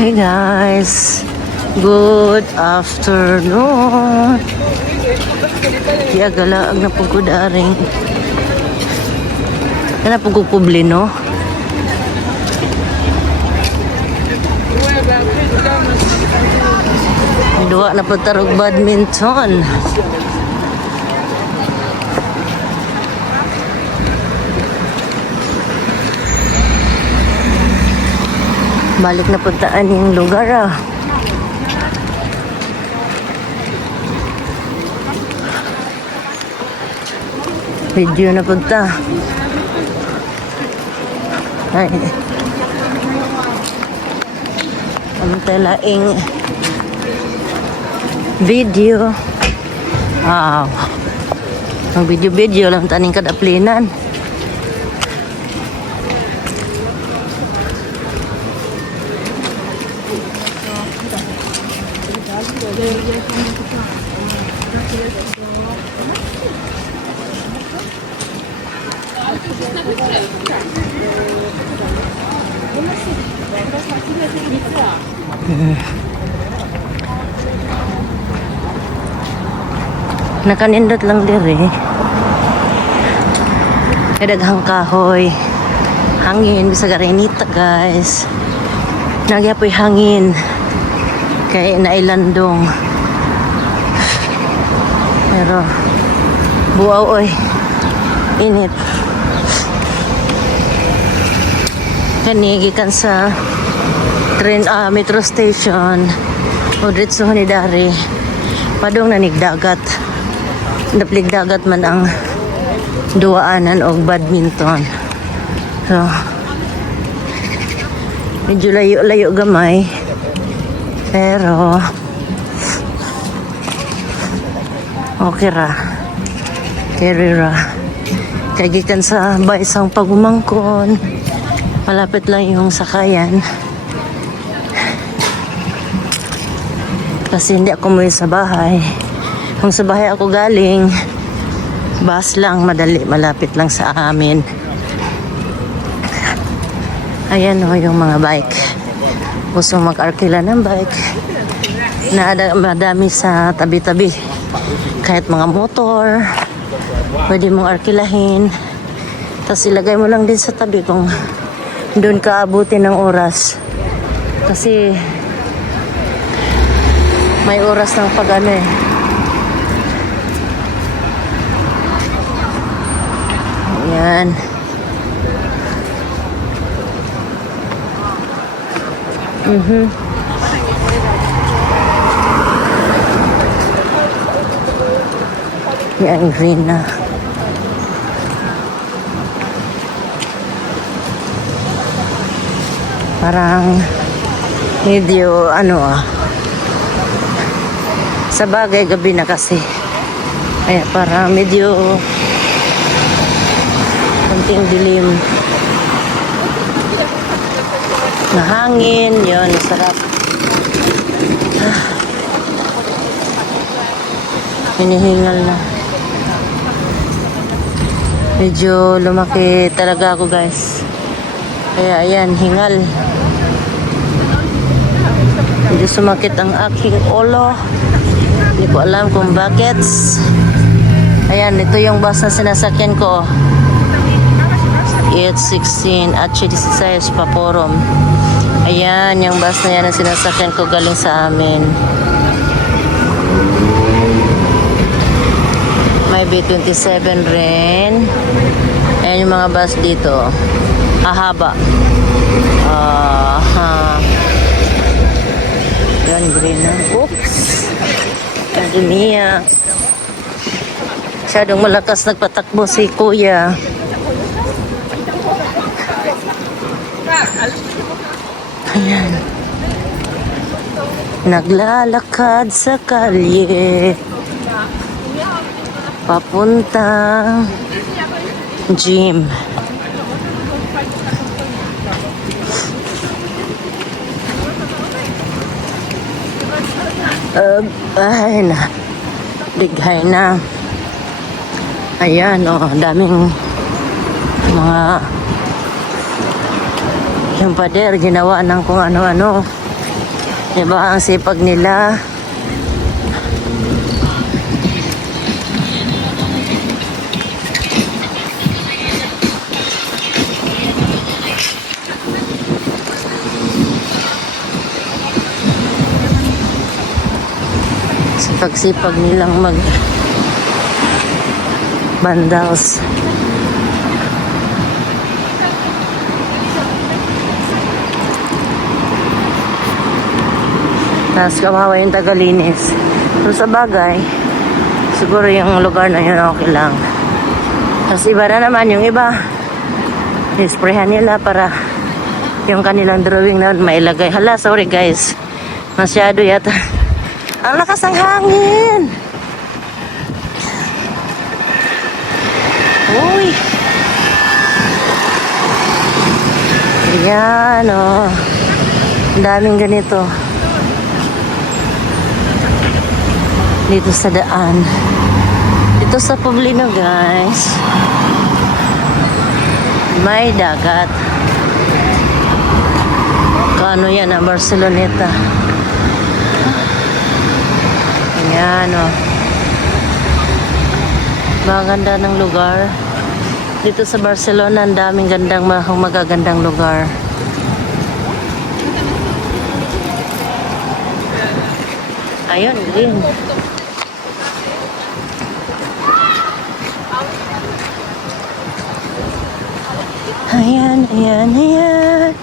Hey guys, good afternoon. Kaya galaag na pagkudaring. Kaya na pagkukubli, no? Duwa na pagtarog badminton. Balik na puntaan yung lugar ah. Video na punta. Ay. Ang talaing video. Wow. Ang video lang taning kadaplinan. Nakanindot lang diri. Daghang kahoy. Hangin bisa garinita guys. Nagyapoy hangin. Kaya nailandong. Pero buaw oy. Init. Kani gikan sa train metro station. Udritso ni dari. Padong nanig dagat. Daplig dagat man ang duaanan og badminton. So medyo layo gamay. Pero okay ra. Carry ra. Kagikan sa baisang pagumangkon. Malapit lang yung sakayan. Kasi hindi ako umuwi sa bahay. Kung sa bahay ako galing, bus lang, madali, malapit lang sa amin. Ayan o yung mga bike. Gusto mag-arkila ng bike. Madami sa tabi-tabi. Kahit mga motor, pwede mong arkilahin. Tapos ilagay mo lang din sa tabi kung doon ka abutin ng oras. Kasi may oras ng pag-ano eh. Ayan. Yan, green na. Parang medyo sa bagay gabi na kasi. Kaya parang medyo konting dilim. Nahangin, yun, sarap. Hinihingal na. Medyo lumaki talaga ako guys. Kaya ayan, hingal. Medyo sumakit ang aking ulo. Hindi ko alam kung bakit. Ayan, ito yung bus na sinasakyan ko. 816 at 16 Paporom. Ayan, yung bus na yan ang sinasakyan ko galing sa amin. May B27 rin. Ayan yung mga bus dito. Ahaba. Yan, green na. Oops. Ang dumiya. Masyadong malakas nagpatakbo si kuya. Ayan. Naglalakad sa kalye. Papuntang gym. Ay na. Bighay na. Ayan daming mga yung pader ginawa ng kung ano-ano. Diba ang sipag nila? Sipag-sipag nilang mag vandals. Tapos kawawa yung tagalinis. So sa bagay, siguro yung lugar na yun okay lang. Tapos iba na naman yung iba. Isprayhan nila para yung kanilang drawing na mailagay. Hala, sorry guys. Masyado yata. Ang lakas ng hangin. Uy. Ayan, oh. Ang daming ganito. Dito sa daan. Dito sa Poblino, guys. May dagat. Kano yan, ang Barceloneta. Ayan, oh. Maganda ng lugar. Dito sa Barcelona, ang daming gandang, magagandang lugar. Ayun, green. Ayan, ayan, ayan.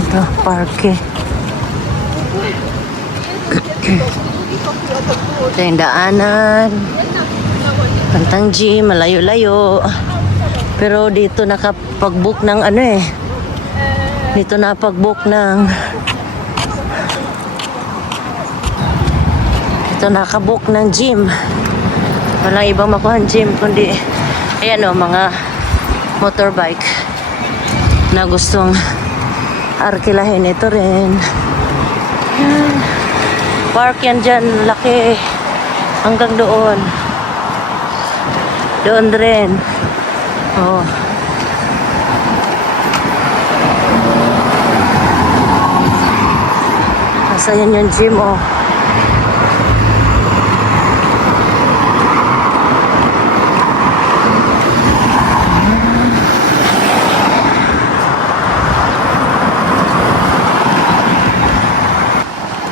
Ito, parke. Ito yung daanan. Pantang gym, malayo-layo. Pero dito nakapag-book ng ano eh. Dito napag-book ng dito nakabook ng gym. Walang ibang makuha gym kundi ayan o, mga motorbike na gustong arkilahin. Ito rin. Yan. Park yan dyan, laki. Hanggang doon. Doon rin. Oh. Nasa yan yung gym, oh.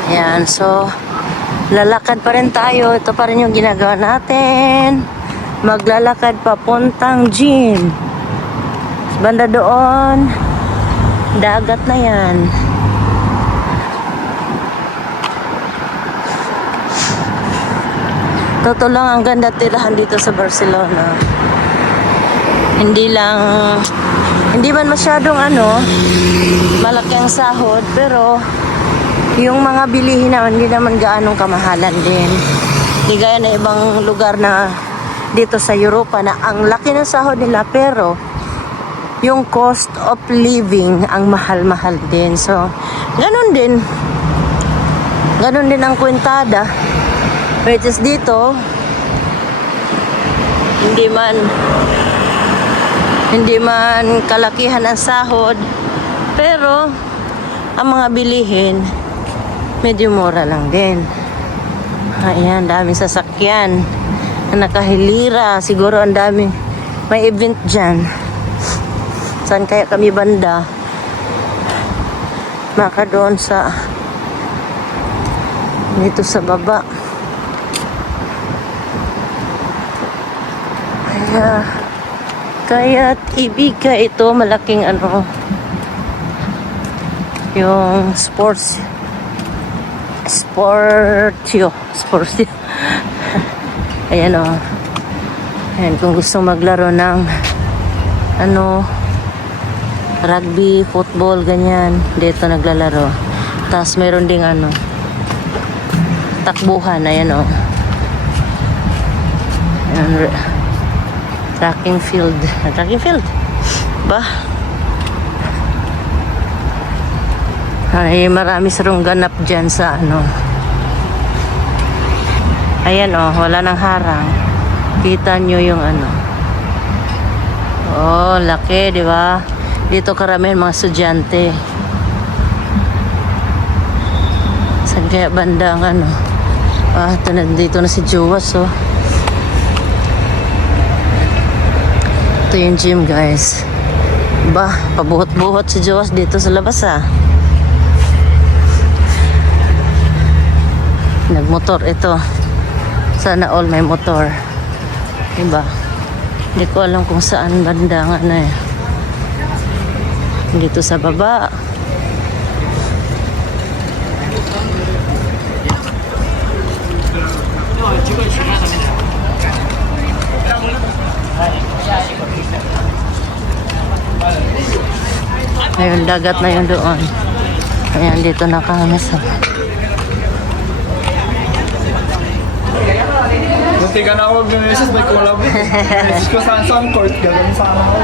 Ayan, so lalakad pa rin tayo. Ito pa rin yung ginagawa natin. Maglalakad papuntang gym. Banda doon, dagat na yan. Totoo lang, ang ganda tirahan dito sa Barcelona. Hindi man masyadong malaki ang sahod, pero yung mga bilihin naman, hindi naman gaanong kamahalan din. Hindi gaya na ibang lugar na dito sa Europa na ang laki ng sahod nila, pero yung cost of living ang mahal-mahal din. So, ganun din ang kwentada. Which is dito, hindi man kalakihan ang sahod, pero ang mga bilihin medyo mura lang din. Ayan, daming sasakyan na nakahilira. Siguro ang daming may event dyan. Saan kaya kami banda? Maka doon sa dito sa baba. Kaya't Ibiza ito, malaking yung sportio. Ayan o. Ayan, kung gusto maglaro ng rugby, football, ganyan, dito naglalaro. Tapos meron ding takbuhan. Ayan o. Ayan, tracking field ba? Ay, marami sarong ganap dyan sa ano. Ayan oh, wala nang harang. Kita nyo yung ano. Oh, laki, di ba? Dito karamihan mga estudyante. Saan kaya banda ang ano? Ah, dito na si Jowas, oh. Ito yung gym, guys. Ba, pabuhot-buhot si Jowas dito sa labas, ah. Nagmotor ito. Sana all may motor. Diba? Hindi ko alam kung saan banda nga na eh. Dito sa baba. Ayun, dagat na yun doon. Ayan, dito na kami sa... Buti ka na ako mag-message, may collab. Message ko saan court, gagawin sana ako.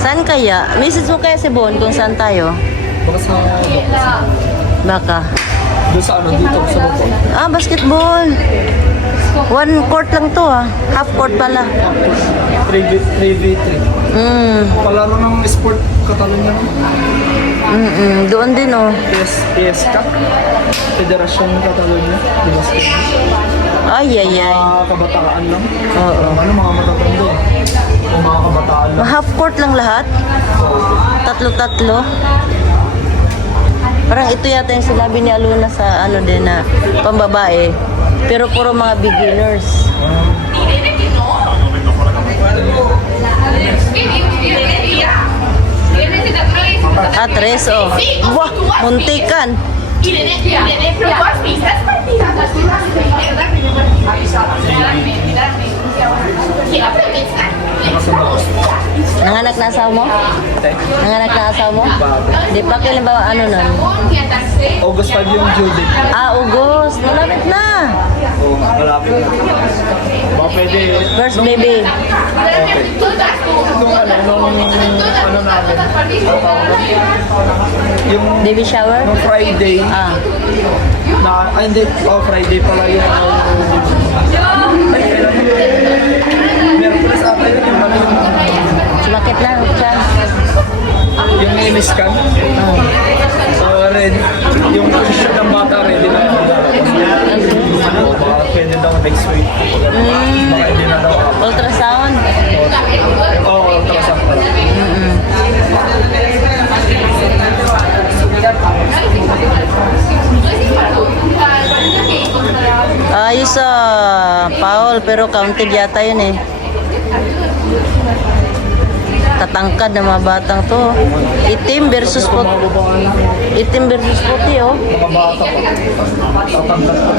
Saan kaya? Message mo kaya si Bon kung saan tayo? Baka sa Baka. doon sa ano, dito sa baba. Ah, basketball. 1 court lang to ah. Half court pala. 3v3. Palaro ng sport Catalonia. Doon din oh. PSK. Federasyon Catalonia. Di ba? Ay, ay, ay. Mga kabataan lang. Oo. Ano, mga matatanda. O mga kabataan lang. Half court lang lahat? Tatlo-tatlo? Parang ito yata yung sinabi ni Aluna sa ano din na pambabae. Pero puro mga beginners. Ah, tres oh. Wah, muntikan. Pero tu has visto las partidas, las cosas de mierda que yo me Nanganak na asawa mo? Nanganak na asawa mo? Di pa kailan ba ano nun? August 5 yung due date. Ah, August. Malapit na. Oo, malapit na. Baka pwede. First baby. Nung ano namin. Yung Baby shower? nung Friday. Ah. Hindi. Oh, Friday pala yung ay, kailan yun? Merkulis ata yun. Yung ano yung Sumakit lang siya. yung name-scan. So, ready. Yung position ng bata ready na yun. Ano, baka pwede daw next week. Baka hindi na daw. Ultrasound? Oo, ultrasound pala. Ayos Paul, pero counted yata yun eh. Tatangkad ng mga batang to. Itim versus puti. Itim versus puti oh. Mga bata pa. Tatanggal pa.